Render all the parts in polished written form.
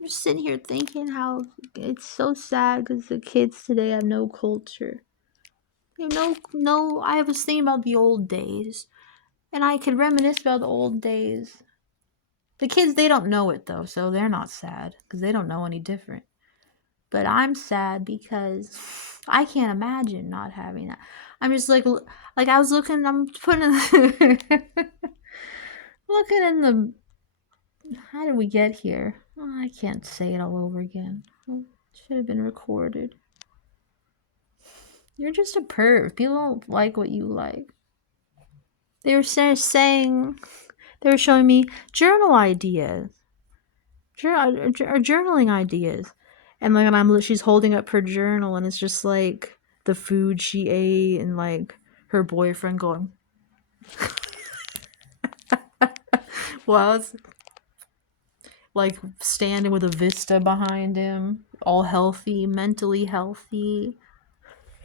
I'm just sitting here thinking how it's so sad because the kids today have no culture. You know, no. I was thinking about the old days, and I could reminisce about the old days. The kids, they don't know it though, so they're not sad because they don't know any different. But I'm sad because I can't imagine not having that. I'm just like I was looking. I'm putting looking in the. How did we get here? Oh, I can't say it all over again. It should have been recorded. You're just a perv. People don't like what you like. They were saying, they were showing me journal ideas, journaling ideas, and like, she's holding up her journal, and it's just like the food she ate, and like her boyfriend going, well, it's like standing with a vista behind him, all healthy, mentally healthy,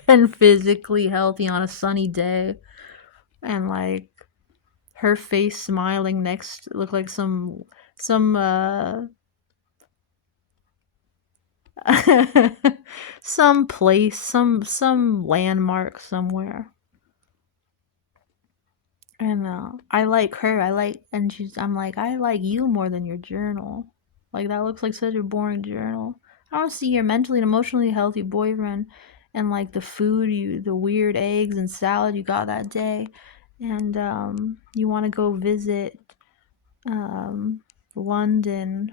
and physically healthy on a sunny day, and like her face smiling next looked like some some place, some landmark somewhere. And I like her. I'm like, I like you more than your journal. Like, that looks like such a boring journal. I want to see your mentally and emotionally healthy boyfriend, and like the weird eggs and salad you got that day, and you want to go visit um London,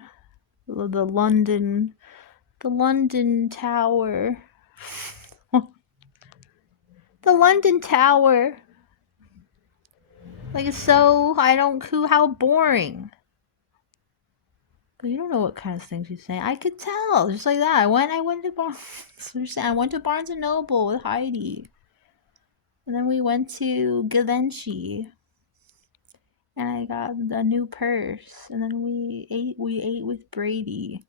the London, the London Tower, the London Tower. Like, it's so, I don't, how boring. But you don't know what kind of things he's saying. I could tell, just like that. I went to Barnes. I went to Barnes and Noble with Heidi, and then we went to Givenchy, and I got a new purse, and then we ate. We ate with Brady.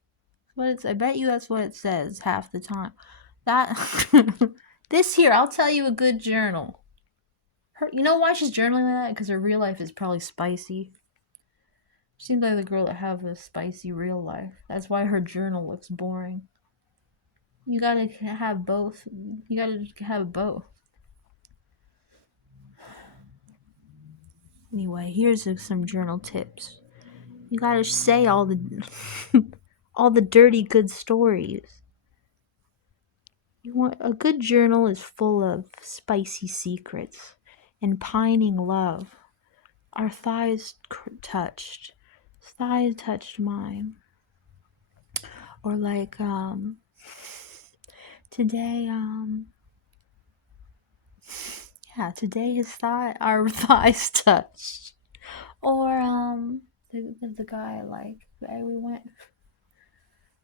What it's? I bet you that's what it says half the time. That this here, I'll tell you a good journal. You know why she's journaling like that? Because her real life is probably spicy. She seems like the girl that have a spicy real life. That's why her journal looks boring. You gotta have both. You gotta have both. Anyway, here's some journal tips. You gotta say all the all the dirty good stories. You want a good journal is full of spicy secrets and pining love. Our thighs touched. Thighs touched mine. Or like today yeah, today our thighs touched. Or the guy I like, we went.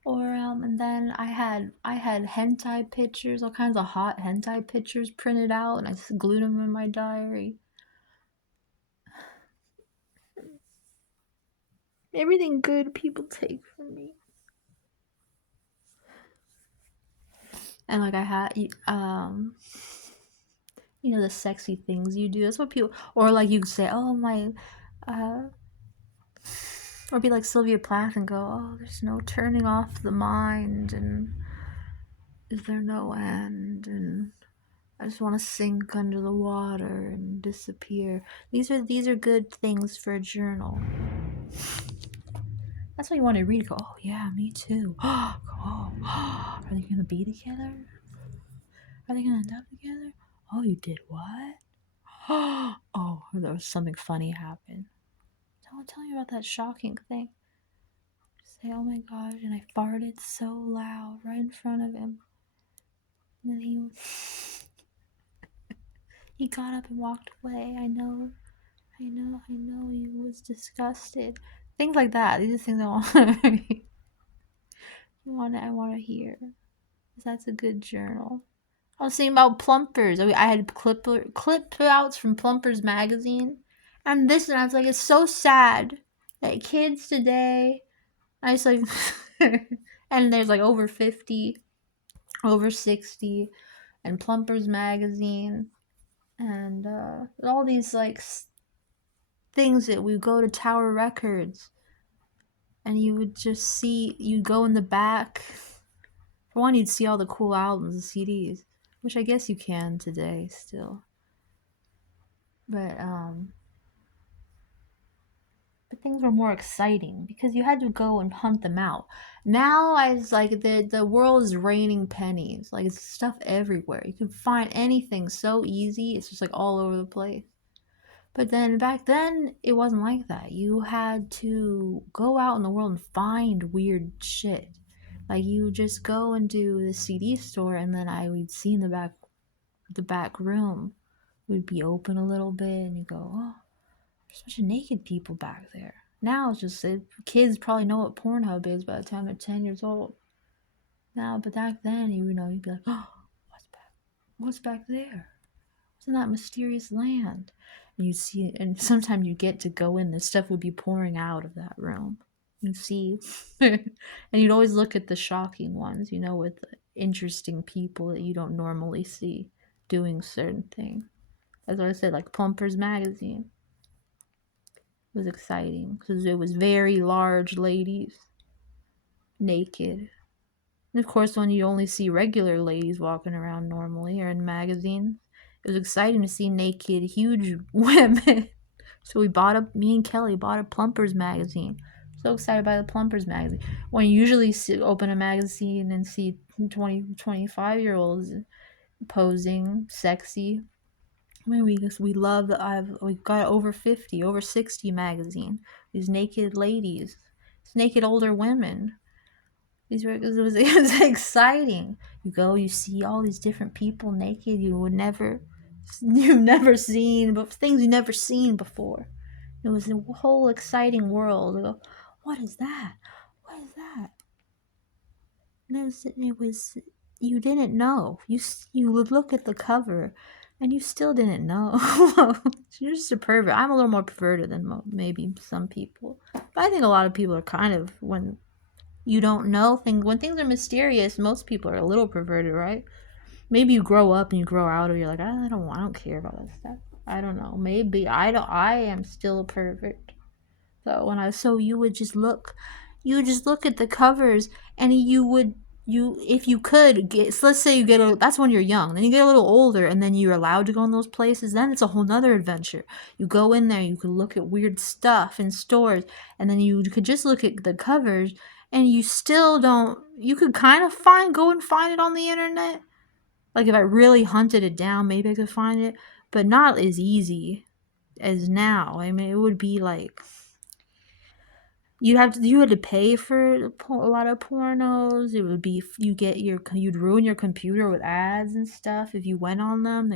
Or and then I had hentai pictures, all kinds of hot hentai pictures printed out, and I just glued them in my diary. Everything good people take from me. And like, I had the sexy things you do. That's what people, or like you say, oh my, uh, or be like Sylvia Plath and go, oh, there's no turning off the mind, and is there no end, and I just want to sink under the water and disappear. These are good things for a journal. That's what you want to read. Go, oh yeah, me too. Oh, are they gonna be together? Are they gonna end up together? Oh, you did what? Oh, there was something funny happened. Don't tell me about that shocking thing. Say, oh my gosh, and I farted so loud right in front of him. And then he got up and walked away. I know, he was disgusted. Things like that. These are things I want to hear. Because that's a good journal. I was thinking about Plumpers. I had clip outs from Plumpers magazine. And this, and I was like, it's so sad that kids today, I was like, and there's like over 50, over 60, and Plumpers magazine, and all these like things that we go to Tower Records, and you would just see, you'd go in the back. For one, you'd see all the cool albums and CDs, which I guess you can today still. But things were more exciting because you had to go and hunt them out. Now it's like the world is raining pennies. Like it's stuff everywhere. You can find anything so easy. It's just like all over the place. But then back then it wasn't like that. You had to go out in the world and find weird shit. Like you just go and do the CD store, and then I would see in the back room would be open a little bit, and you go, oh, there's a bunch of naked people back there. Now it's just kids probably know what Pornhub is by the time they're 10 years old. Now, but back then, you know, you'd be like, oh, what's back there? What's in that mysterious land? And you see, and sometimes you get to go in. This stuff would be pouring out of that room. You see, and you'd always look at the shocking ones, you know, with interesting people that you don't normally see doing certain things. That's what I said, like Plumpers magazine. It was exciting because it was very large ladies, naked. And of course, when you only see regular ladies walking around normally or in magazines, it was exciting to see naked, huge women. So me and Kelly bought a Plumpers magazine. So excited by the Plumpers magazine. When you usually open a magazine and see 20, 25-year-olds posing, sexy. I mean, we love we've got over 50, over 60 magazine. These naked ladies, these naked older women. It was exciting. You go, you see all these different people naked you've never seen, but things you've never seen before. It was a whole exciting world. I go, what is that? What is that? And it was you didn't know. You would look at the cover, and you still didn't know. You're just a pervert. I'm a little more perverted than maybe some people, but I think a lot of people are kind of, when you don't know things, when things are mysterious, most people are a little perverted, right? Maybe you grow up and you grow out of it, you're like, I don't care about that stuff. I don't know. Maybe I am still a pervert. So you would just look at the covers, and if you could get, so let's say that's when you're young, then you get a little older, and then you're allowed to go in those places, then it's a whole nother adventure. You go in there, you could look at weird stuff in stores, and then you could just look at the covers, and you could kind of go and find it on the internet. Like if I really hunted it down, maybe I could find it, but not as easy as now. I mean, it would be like, you had to pay for a lot of pornos. It would be, you'd ruin your computer with ads and stuff if you went on them.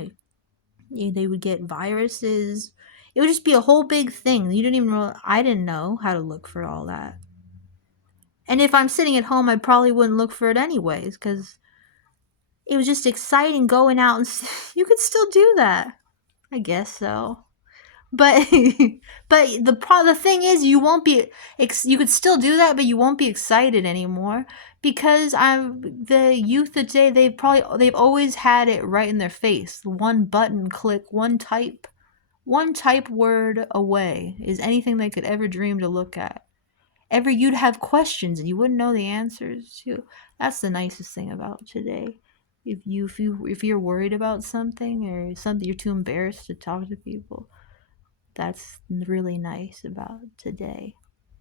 They would get viruses. It would just be a whole big thing. I didn't know how to look for all that. And if I'm sitting at home, I probably wouldn't look for it anyways, because it was just exciting going out, and you could still do that. I guess so. But the thing is, you won't be you could still do that, but you won't be excited anymore, because the youth today, they've always had it right in their face. One button click, one type word away is anything they could ever dream to look at. You'd have questions and you wouldn't know the answers to. That's the nicest thing about today. If you're worried about something, or something you're too embarrassed to talk to people, that's really nice about today,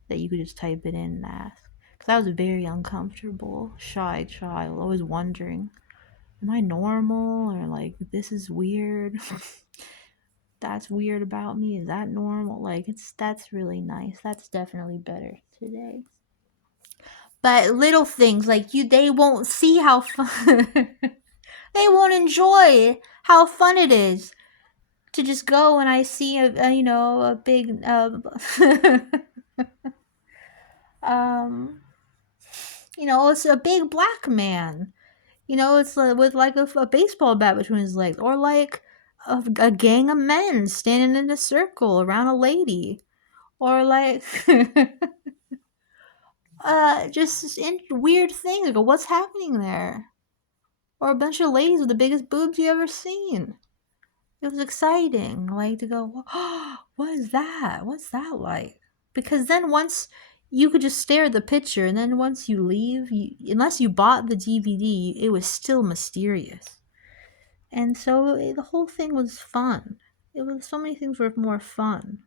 that you could just type it in and ask. Because I was a very uncomfortable, shy child, always wondering, am I normal, or like, this is weird? That's weird about me. Is that normal? Like, that's really nice. That's definitely better today. But little things like they won't see how fun. They won't enjoy how fun it is to just go, and I see a big it's a big black man. It's with like a baseball bat between his legs, or like a gang of men standing in a circle around a lady, or like just weird things. Like, what's happening there? Or a bunch of ladies with the biggest boobs you ever seen. It was exciting, like, to go, oh, what is that? What's that like? Because then once you could just stare at the picture, and then once you leave, unless you bought the DVD, it was still mysterious. And so the whole thing was fun. It was so many things were more fun.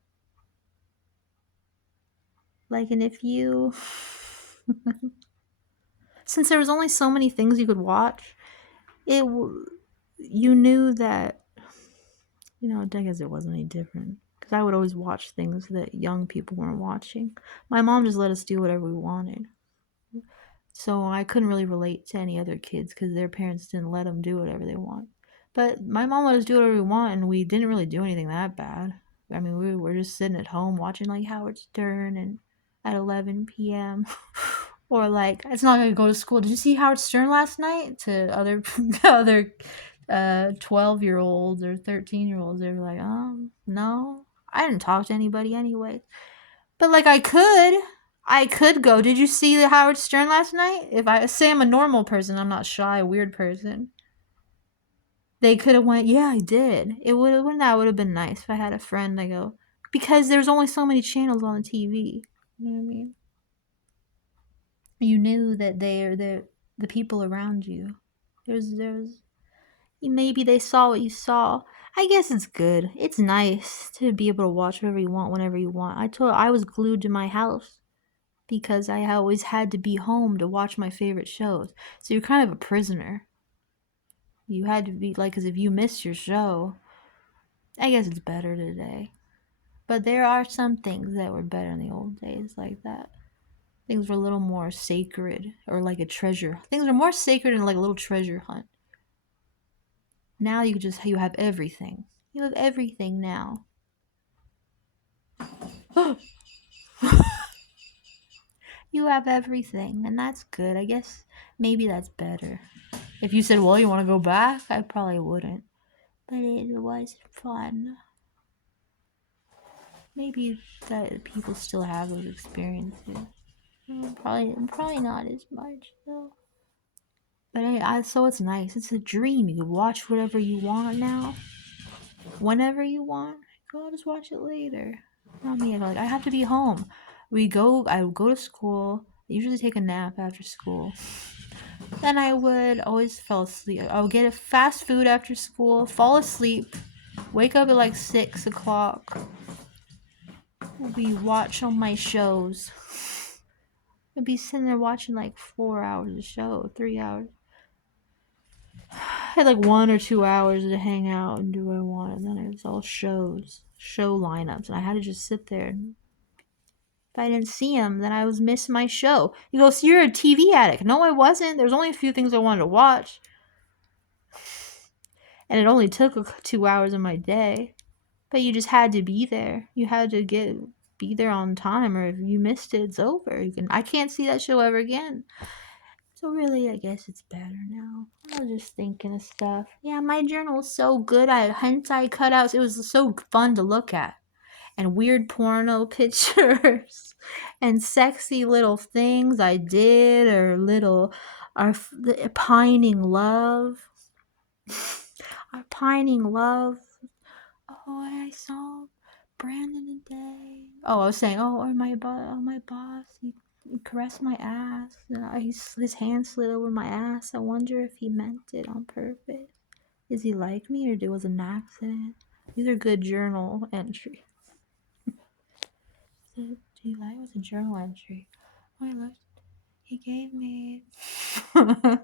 Like, and if you, since there was only so many things you could watch, you knew that, you know, I guess it wasn't any different. Because I would always watch things that young people weren't watching. My mom just let us do whatever we wanted. So I couldn't really relate to any other kids because their parents didn't let them do whatever they want. But my mom let us do whatever we want, and we didn't really do anything that bad. I mean, we were just sitting at home watching like Howard Stern and at 11 p.m. Or like, it's not gonna go to school. Did you see Howard Stern last night? To other 12-year-olds or 13-year-olds, they were like, no, I didn't talk to anybody anyway. But like, I could go. Did you see the Howard Stern last night? If I say I'm a normal person, I'm not shy, weird person. They could have went, yeah, I did. That would have been nice if I had a friend. I go, because there's only so many channels on the TV. You know what I mean? You knew that they're the people around you. There's maybe they saw what you saw. I guess it's good. It's nice to be able to watch whatever you want whenever you want. I was glued to my house because I always had to be home to watch my favorite shows. So you're kind of a prisoner. You had to be like, because if you miss your show, I guess it's better today. But there are some things that were better in the old days, like that. Things were a little more sacred, or like a treasure. Things are more sacred and like a little treasure hunt. Now you have everything. You have everything now. You have everything, and that's good. I guess maybe that's better. If you said, well, you want to go back, I probably wouldn't. But it was fun. Maybe that people still have those experiences. Probably not as much though. But so it's nice. It's a dream. You can watch whatever you want now, whenever you want. I'll just watch it later. Not me. I have to be home. I would go to school. I usually take a nap after school. Then I would always fall asleep. I would get a fast food after school, fall asleep, wake up at like 6 o'clock. We watch all my shows. I'd be sitting there watching like 4 hours of show, 3 hours. I had like 1 or 2 hours to hang out and do what I wanted. And then it was all show lineups, and I had to just sit there. If I didn't see them, then I was missing my show. You go, so you're a TV addict. No, I wasn't. There's only a few things I wanted to watch. And it only took 2 hours of my day. But you just had to be there. You had to be there on time, or if you missed it, it's over. I can't see that show ever again. So really, I guess it's better now. I was just thinking of stuff. Yeah, my journal was so good. I had hentai cutouts. It was so fun to look at. And weird porno pictures. And sexy little things I did. Or our pining love. Our pining love. Oh, I saw Brandon today. Oh, I was saying, my boss, he caressed my ass. His hand slid over my ass. I wonder if he meant it on purpose. Does he like me, or was it an accident? These are good journal entries. Do you like? It was a journal entry. Oh, I looked. He gave me. I don't know.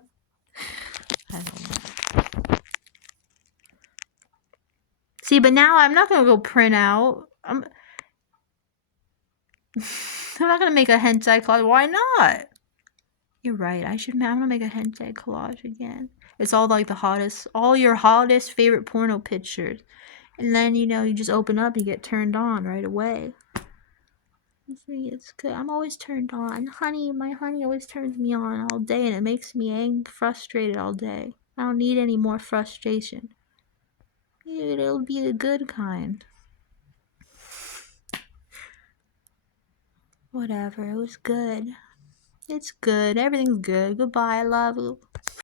See, but now I'm not gonna go print out. I'm not gonna make a hentai collage. Why not? You're right. I'm gonna make a hentai collage again. It's all like all your hottest favorite porno pictures, and then you just open up, you get turned on right away. It's good. I'm always turned on. My honey always turns me on all day, and it makes me frustrated all day. I don't need any more frustration. It'll be the good kind. Whatever. It was good. It's good. Everything's good. Goodbye. I love you.